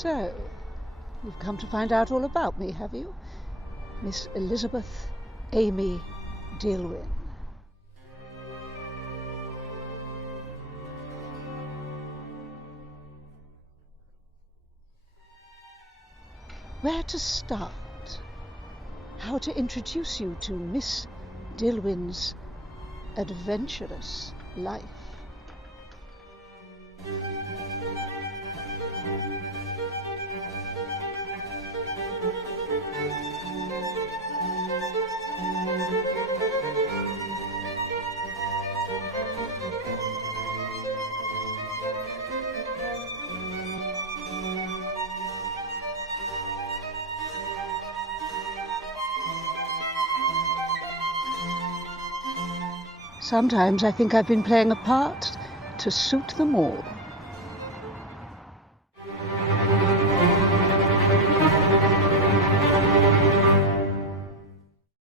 So, you've come to find out all about me, have you? Miss Elizabeth Amy Dillwyn. Where to start? How to introduce you to Miss Dillwyn's adventurous life? Sometimes I think I've been playing a part to suit them all.